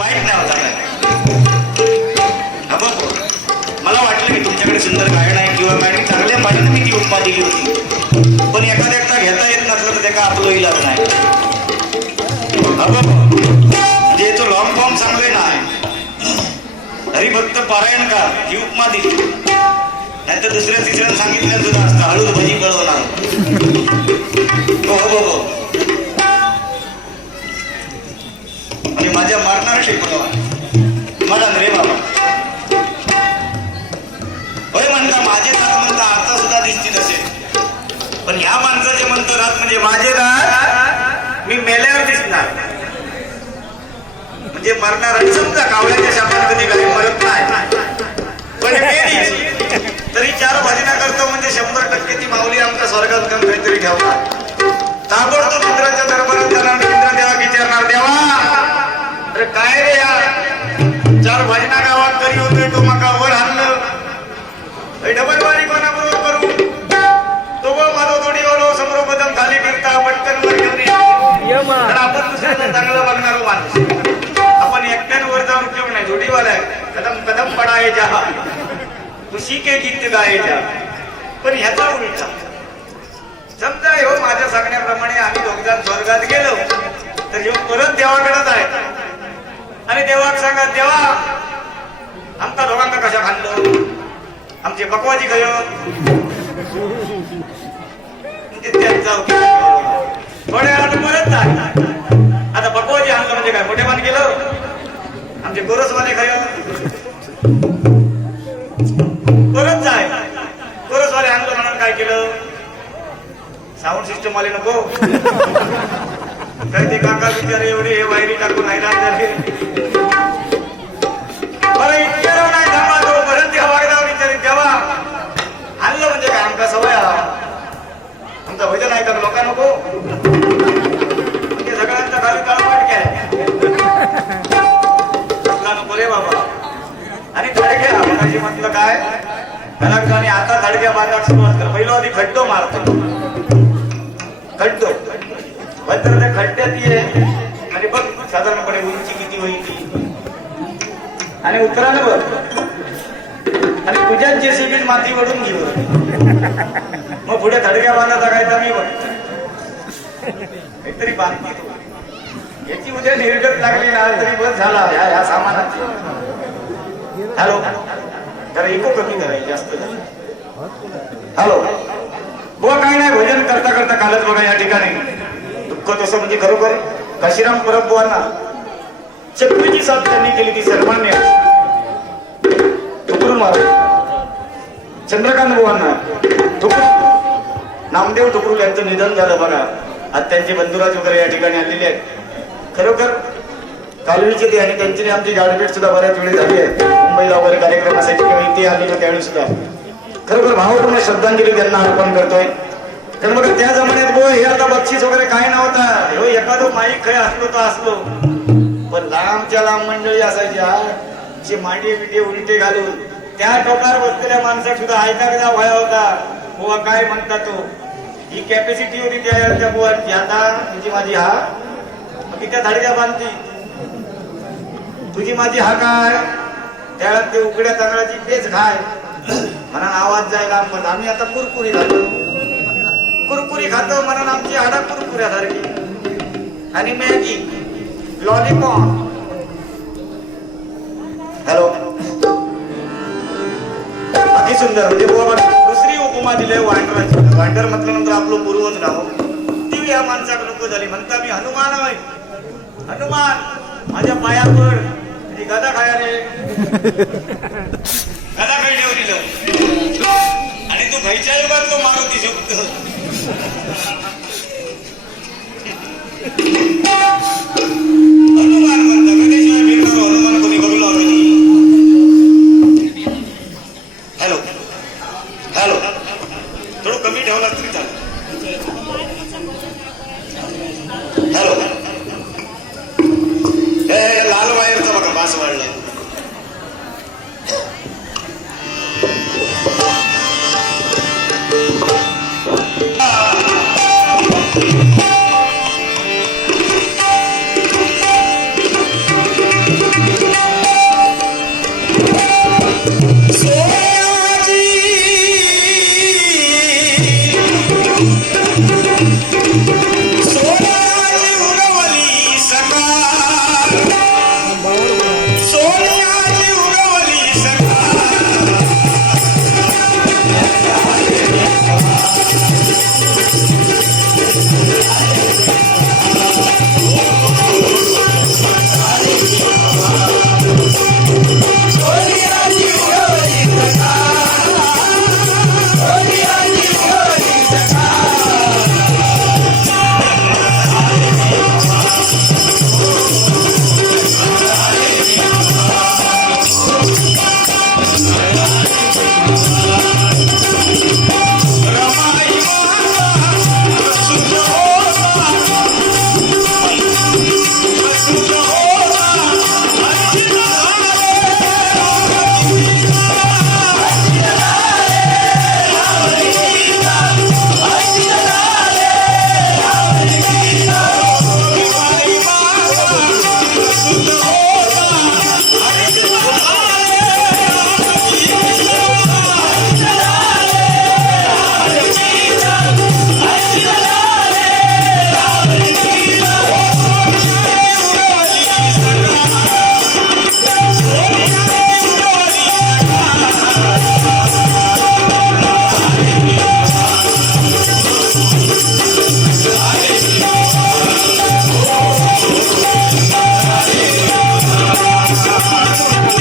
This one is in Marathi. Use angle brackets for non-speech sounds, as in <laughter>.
वाईट नाही होता हा बघ मला वाटलं की तुमच्याकडे सुंदर गायन आहे किंवा मॅडम चांगल्या पाहिजे मी ती उपमा दिली होती. पण एखाद्या एकटा घेता येत नसलं तर त्याला आपलं इलाज नाही. म्हणजे तो लॉंग फॉर्म चांगले नाही. हरिभक्त पारायण का? ही उपमा दिली. नाहीतर दुसऱ्या तिसऱ्या सांगितल्या सुद्धा असतं हळूच भजी कळवणार. हो हो हो. माझ्या मारणार शिकवलं मला नरे बाबा होय म्हणता माझे दात म्हणता आता सुद्धा दिसतील असेल पण ह्या माणसाचे म्हणतो रात म्हणजे माझे दात मी मेल्यावर दिसणार. म्हणजे मरणार समजा कावळ्याच्या शापात कधी काही मरत नाही. पण तरी चार भजना करतो म्हणजे शंभर टक्के ती माऊली आमच्या स्वर्गात काहीतरी ठेवणार. ताबडतोब इंद्राच्या दरबारात जाणार आणि इंद्र देवा विचारणार देवा अरे काय रे या चार भजना गावात तरी होतोय तो मका वर आणलं हे डबल वारी कोणा बरोबर करू? तो बघ माझा थोडी ओलो समोर बदम खाली फिरता पटकन वर घेऊन आपण दुसऱ्याला चांगलं बघणार माणूस आपण एकट्याने वर जाऊन उपयोग नाही जोडीवाला आहे. कदम कदम पडाये खुशी के गीत गायच्या पण ह्याचा उलटा. समजा हो माझ्या सांगण्याप्रमाणे आम्ही दोघजण स्वर्गात गेलो तर ह्यो परत देवाकडे आहे सांगा देवा आमका दोघांना कशा भांडलो? आमचे बकवाजी खय म्हणजे त्यांचा थोड्या वेळानं आता बकवाजी आणलं म्हणजे काय? मोठेपण केलं आमचे गोरसवाले खय परत जाय. गोरसवाले आणलं म्हणून काय केलं? साऊंड सिस्टम आले नको. <laughs> काही ते काका विचार एवढे हे वायरी टाकून हैराण मला बरं इतक्या वेळ नाही थांबा तो परत त्या वागदा विचारित तेव्हा आणलं म्हणजे काय? आमका सवय आला आमचा भजन ऐका लोका नको. म्हणजे सगळ्यांचा खाली तळपाट काय असला नको रे बाबा. आणि धडक्या म्हणजे म्हटलं काय? घरात आता धडक्या बांधाक सुरुवात कर. पहिलं आधी खड्डो मारतो. खड्डो. पण तर त्या खड्ड्यात ये. आणि बघ साधारणपणे उंची किती होईल? ती आणि उतरानं बघ. आणि तुझ्याच जेसीबी माती वडून घेऊ मग पुढे थडक्या बांधा काय मी बघ. काहीतरी बांधती तू. याची उद्या निर्गत लागली ना तरी बस झाला. ह्या ह्या सामानाची. हॅलो. जरा इको कमी करायची जास्त हॅलो. बुवा काही नाही भजन करता करता कालच बघा या ठिकाणी. दुःख तसं म्हणजे खरोखर. काशीराम परब बुवांना. चक्रीची साथ त्यांनी केली ती सर्वांनी. ठुकरून मार. चंद्रकांत बुवांना. ठुकरू नामदेव ठुकरूल यांचं निधन झालं बघा. आज त्यांचे बंधुराज वगैरे या ठिकाणी आलेले आहेत. खरोखर कालवीचे ते आणि त्यांची आमची गाडीभेट सुद्धा बऱ्याच वेळी झाली आहे. मुंबईला वगैरे कार्यक्रम असायचे किंवा इथे आलेलो त्यावेळी सुद्धा. खरोखर भावपूर्ण श्रद्धांजली त्यांना अर्पण करतोय. तर मग त्या जमान्यात बो हे आता बक्षीस वगैरे काय नव्हता. हो एखादो माईक खय असलो तर असलो. पण लांबच्या लांब मंडळी असायच्या जे मांडे बिंडे उलटे घालून त्या टोकार बसलेल्या माणसा सुद्धा ऐकायला भया होता. बुवा काय म्हणता तो? ही कॅपॅसिटी होती त्या त्या बुवांची. आता तुझी माझी हा मग ती त्या धाडक्या बांधती. तुझी माझी हा काय? त्याला ते उकड्या तांदळाची पेच खाय. म्हणा आवाज जायला पण आम्ही आता कुरकुरी खातो. कुरकुरी खातो म्हणून आमची हाडा कुरकुऱ्यासारखी. आणि मॅगी. लॉलीपॉप हॅलो अति सुंदर म्हणजे दुसरी उपमा दिली वांडराची. वांडर म्हटल्यानंतर आपलं पूर्वज नाव. ती या माणसाक नको झाली. म्हणता मी हनुमान आहे हनुमान माझ्या पायावर. गदा खाया रे. गदा खाई ठेवली आणि तू खायच्या युगात तो मारुती शकतो వాళ్ళు